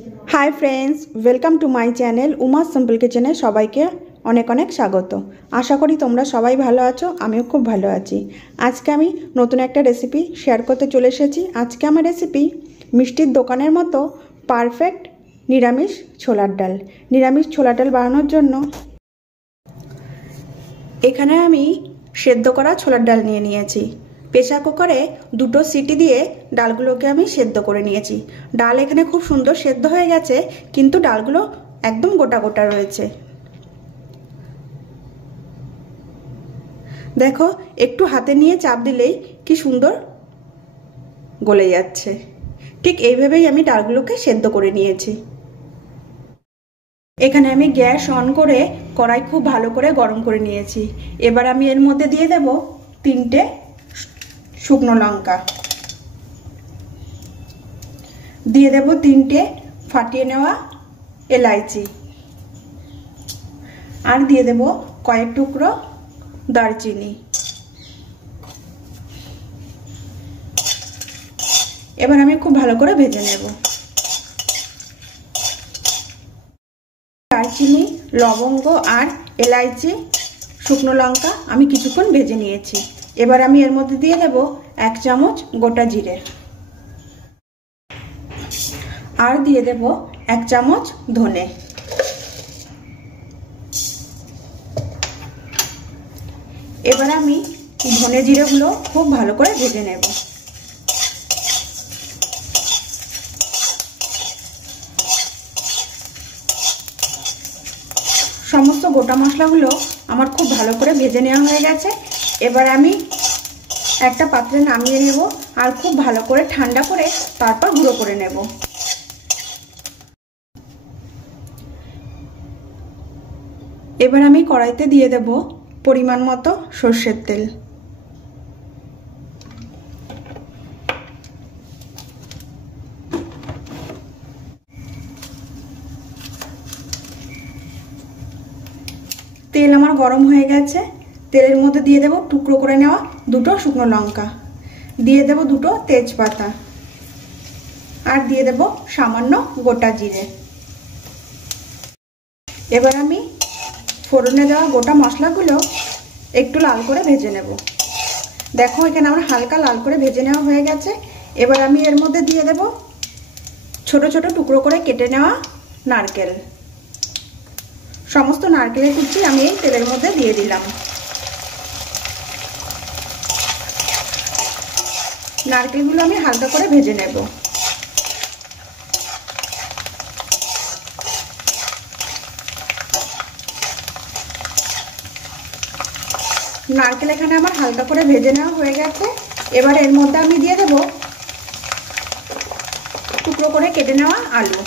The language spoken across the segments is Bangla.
High friends welcome to my channel Uma simple किचेने सबाइके अनेक अनेक स्वागत। आशा करी तोमरा सबाई भालो आछो, आमिओ खूब भालो आछि। आज के आमी नतून एकटा रेसिपि शेयर करते चले एसेछि। आज के आमार रेसिपि मिष्टिर दोकानेर मतो पारफेक्ट निरामिष छोलार डाल। निरामिष छोलार डाल बानानोर जोन्नो एखाने आमी सेদ্ধ करा छोलार डाल निये निয়েছি। प्रेसार कुकारे दुटो सीटी दिए डालगुलोके आमी सेদ্ধ करे निয়েছি। डाल एखाने खूब सुंदर सेদ্ধ हये गेছে, किन्तु डालगुलो एकदम गोटा गोटा रयेছে। देखो एकटू हाथे निये चाप दिलेई कि सुंदर गले जाচ্ছে। ठीक এইভাবেই আমি ডালগুলোকে সেদ্ধ করে নিয়েছি। এখানে আমি গ্যাস অন করে কড়াই খুব ভালো করে গরম করে নিয়েছি। এবার আমি এর মধ্যে দিয়ে দেব 3টে শুকনো লঙ্কা, দিয়ে দেব 3টে ফাটিয়ে নেওয়া এলাচি, আর দিয়ে দেব কয়েক টুকরো দারচিনি। এবার আমি খুব ভালো করে ভেজে নেব। দারচিনি, লবঙ্গ আর এলাচি, শুকনো লঙ্কা আমি কিছুক্ষণ ভেজে নিয়েছি। এবার আমি এর মধ্যে দিয়ে দেব 1 চামচ গোটা জিরে, আর দিয়ে দেব 1 চামচ ধনে। এবার আমি ধনে জিরেগুলো খুব ভালো করে ভেজে নেব। সমস্ত গোটা মশলাগুলো আমার খুব ভালো করে ভেজে নেওয়া হয়ে গেছে। এবার আমি একটা পাত্রে নামিয়ে নেব আর খুব ভালো করে ঠান্ডা করে তারপর গুঁড়ো করে নেব। এবার আমি কড়াইতে দিয়ে দেব পরিমাণ মতো সরষের তেল। তেল আমার গরম হয়ে গেছে। তেলের মধ্যে দিয়ে দেব টুকরো করে নেওয়া দুটো শুকনো লঙ্কা, দিয়ে দেব দুটো তেজপাতা, আর দিয়ে দেব সামান্য গোটা জিরে। এবার আমি ফোড়নে দেওয়া গোটা মশলাগুলো একটু লাল করে ভেজে নেব। দেখো এখানে আমার হালকা লাল করে ভেজে নেওয়া হয়ে গেছে। এবার আমি এর মধ্যে দিয়ে দেব ছোট ছোট টুকরো করে কেটে নেওয়া নারকেল। সমস্ত নারকেলের কুচি আমি এই তেলের মধ্যে দিয়ে দিলাম। নারকেলগুলো আমি হালকা করে ভেজে নেব। নারকেল এখানে আমার হালকা করে ভেজে নেওয়া হয়ে গেছে। এবার এর মধ্যে আমি দিয়ে দেব টুকরো করে কেটে নেওয়া আলু।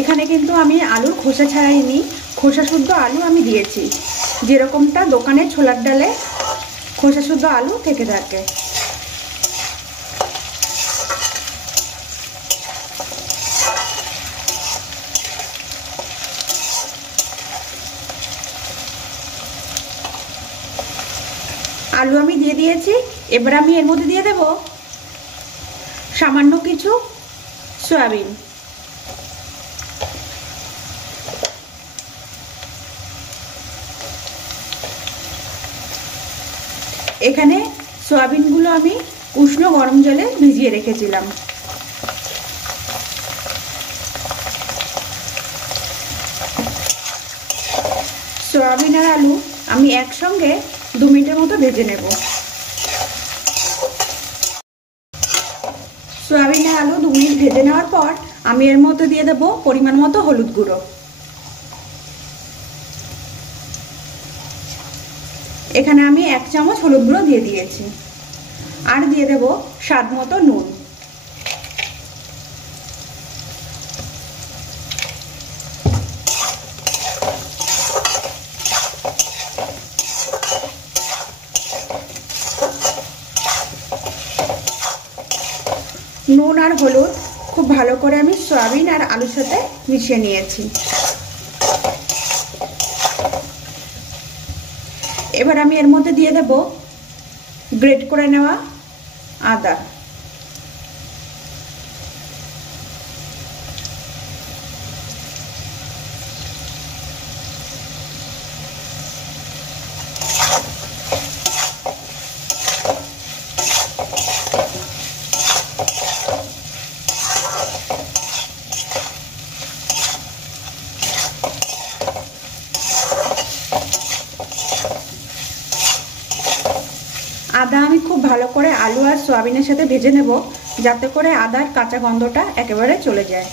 এখানে কিন্তু আমি আলুর খোসা ছাড়াইনি, খোসা শুদ্ধ আলু আমি দিয়েছি, যেরকমটা দোকানে ছোলার ডালে খোসা শুদ্ধ আলু থেকে থাকে। আলু আমি দিয়ে দিয়েছি। এবার আমি এর মধ্যে দিয়ে দেব সামান্য কিছু সয়াবিন। এখানে সয়াবিনগুলো আমি উষ্ণ গরম জলে ভিজিয়ে রেখেছিলাম। সয়াবিন আর আলু আমি একসঙ্গে 2 মিনিটের মতো ভেজে নেব। সয়াবিন আর আলু 2 মিনিট ভেজে নেওয়ার পর আমি এর মধ্যে দিয়ে দেব পরিমাণ মতো হলুদ গুঁড়ো। এখানে আমি 1 চামচ হলুদ গুঁড়ো দিয়ে দিয়েছি, আর দিয়ে দেব স্বাদ মতো নুন। নুন আর হলুদ খুব ভালো করে আমি সয়াবিন আর আলুর সাথে মিশিয়ে নিয়েছি। এবার আমি এর মধ্যে দিয়ে দেব গ্রেট করে নেওয়া আদা। আদা আমি খুব ভালো করে আলু আর সয়াবিনের সাথে ভেজে নেব, যাতে করে আদার কাঁচা গন্ধটা একেবারে চলে যায়।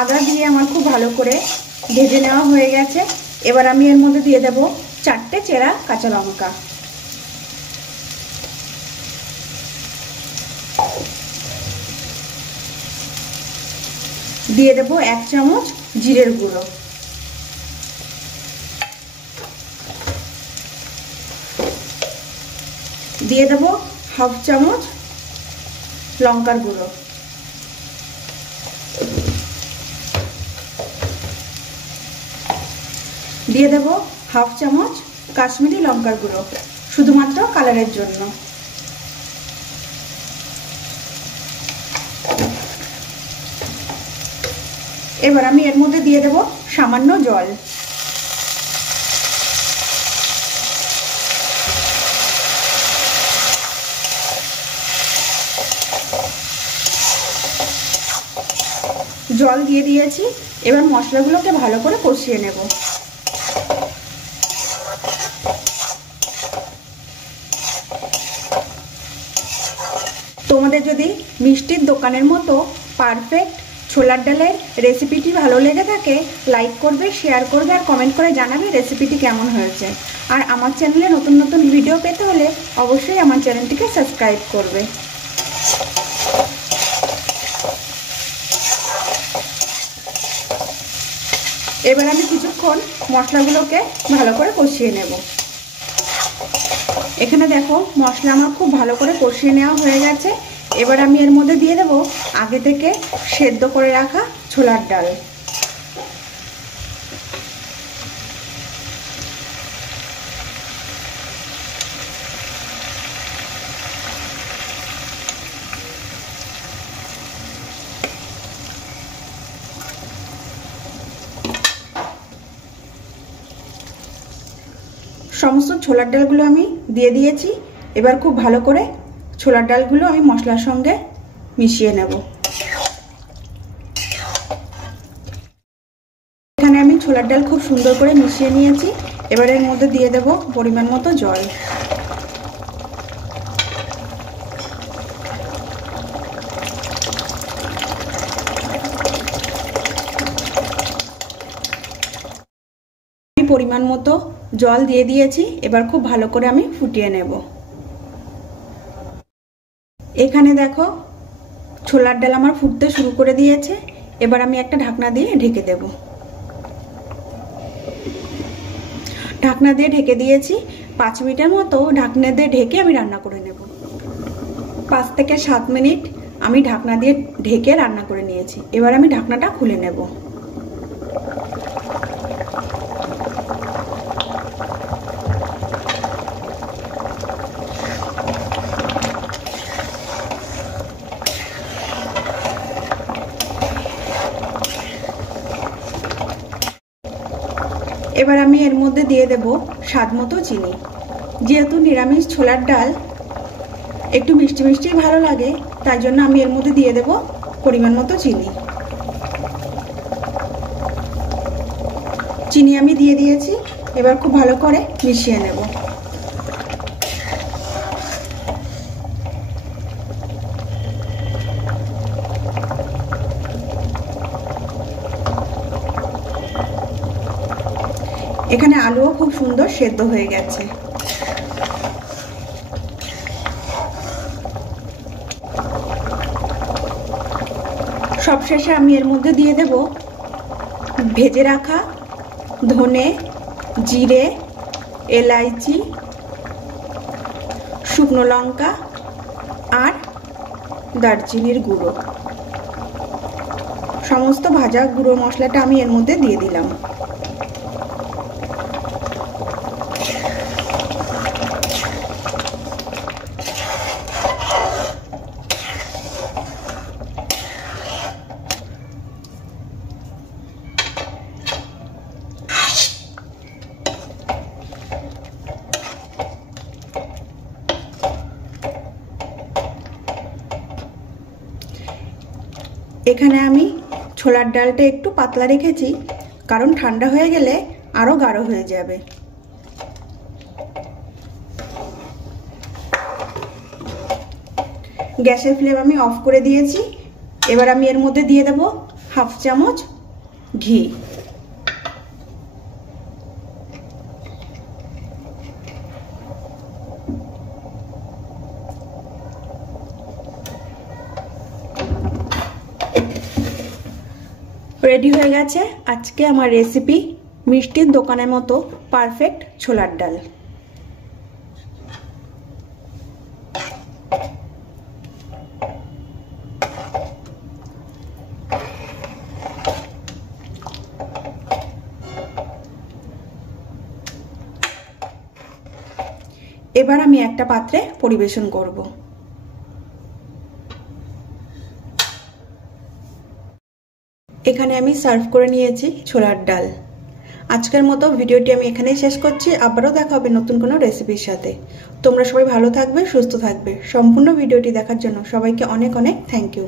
আদা দিয়ে আমার খুব ভালো করে ভেজে নেওয়া হয়ে গেছে। এবার আমি এর মধ্যে দিয়ে দেব 4টে চেরা কাঁচা লঙ্কা। দিয়ে দেব 1 চামচ জিরের গুঁড়ো। দিয়ে দেব 1/2 চামচ লঙ্কার গুঁড়ো। দিয়ে দেব 1/2 চামচ কাশ্মীরি লঙ্কার গুঁড়ো, শুধুমাত্র কালারের জন্য। এবার আমি এর মধ্যে দিয়ে দেব সামান্য জল। জল দিয়ে দিয়েছি। এবার মশলাগুলোকে ভালো করে কষিয়ে নেব। তোমাদের যদি মিষ্টির দোকানের মতো পারফেক্ট ছোলার ডালের রেসিপিটি ভালো লেগে থাকে, লাইক করবে, শেয়ার করবে আর কমেন্ট করে জানাবে রেসিপিটি কেমন হয়েছে। আর আমার চ্যানেলে নতুন নতুন ভিডিও পেতে হলে অবশ্যই আমার চ্যানেলটিকে সাবস্ক্রাইব করবে। এবার আমি কিছুক্ষণ মশলাগুলোকে ভালো করে কষিয়ে নেব। এখানে দেখো মশলা আমার খুব ভালো করে কষিয়ে নেওয়া হয়ে গেছে। এবার আমি এর মধ্যে দিয়ে দেব আগে থেকে সেদ্ধ করে রাখা ছোলার ডাল। সমস্ত ছোলার ডালগুলো আমি দিয়ে দিয়েছি। এবার খুব ভালো করে ছোলার ডালগুলো আমি মশলার সঙ্গে মিশিয়ে নেব। এখানে আমি ছোলার ডাল খুব সুন্দর করে মিশিয়ে নিয়েছি। এবার এর মধ্যে দিয়ে দেব পরিমাণ মতো জল। পরিমাণ মতো জল দিয়ে দিয়েছি। এবার খুব ভালো করে আমি ফুটিয়ে নেব। এখানে দেখো ছোলার ডাল আমার ফুটতে শুরু করে দিয়েছে। এবার আমি একটা ঢাকনা দিয়ে ঢেকে দেব। ঢাকনা দিয়ে ঢেকে দিয়েছি। 5 মিনিটের মতো ঢাকনা দিয়ে ঢেকে আমি রান্না করে নেব। 5 থেকে 7 মিনিট আমি ঢাকনা দিয়ে ঢেকে রান্না করে নিয়েছি। এবার আমি ঢাকনাটা খুলে নেব। এবার আমি এর মধ্যে দিয়ে দেব স্বাদমতো চিনি। যেহেতু নিরামিষ ছোলার ডাল একটু মিষ্টি মিষ্টি ভালো লাগে, তাই জন্য আমি এর মধ্যে দিয়ে দেব পরিমাণ মতো চিনি। চিনি আমি দিয়ে দিয়েছি। এবার খুব ভালো করে মিশিয়ে নেব। এখানে আলুও খুব সুন্দর সেদ্ধ হয়ে গেছে। সবশেষে আমি এর মধ্যে দিয়ে দেব ভেজে রাখা ধনে, জিরে, এলাইচি, শুকনো লঙ্কা আর দারচিনির গুঁড়ো। সমস্ত ভাজা গুঁড়ো মশলাটা আমি এর মধ্যে দিয়ে দিলাম। এখানে আমি ছোলার ডালটা একটু পাতলা রেখেছি, কারণ ঠান্ডা হয়ে গেলে আরো গাঢ় হয়ে যাবে। গ্যাসের ফ্লেম আমি অফ করে দিয়েছি। এবার আমি এর মধ্যে দিয়ে দেব হাফ চামচ ঘি। রেডি হয়ে গেছে আজকে আমার রেসিপি, মিষ্টির দোকানের মতো পারফেক্ট ছোলার ডাল। এবার আমি একটা পাত্রে পরিবেশন করব। এখানে আমি সার্ভ করে নিয়েছি ছোলার ডাল। আজকের মতো ভিডিওটি আমি এখানেই শেষ করছি। আবারও দেখা হবে নতুন কোনো রেসিপির সাথে। তোমরা সবাই ভালো থাকবে, সুস্থ থাকবে। সম্পূর্ণ ভিডিওটি দেখার জন্য সবাইকে অনেক অনেক থ্যাংক ইউ।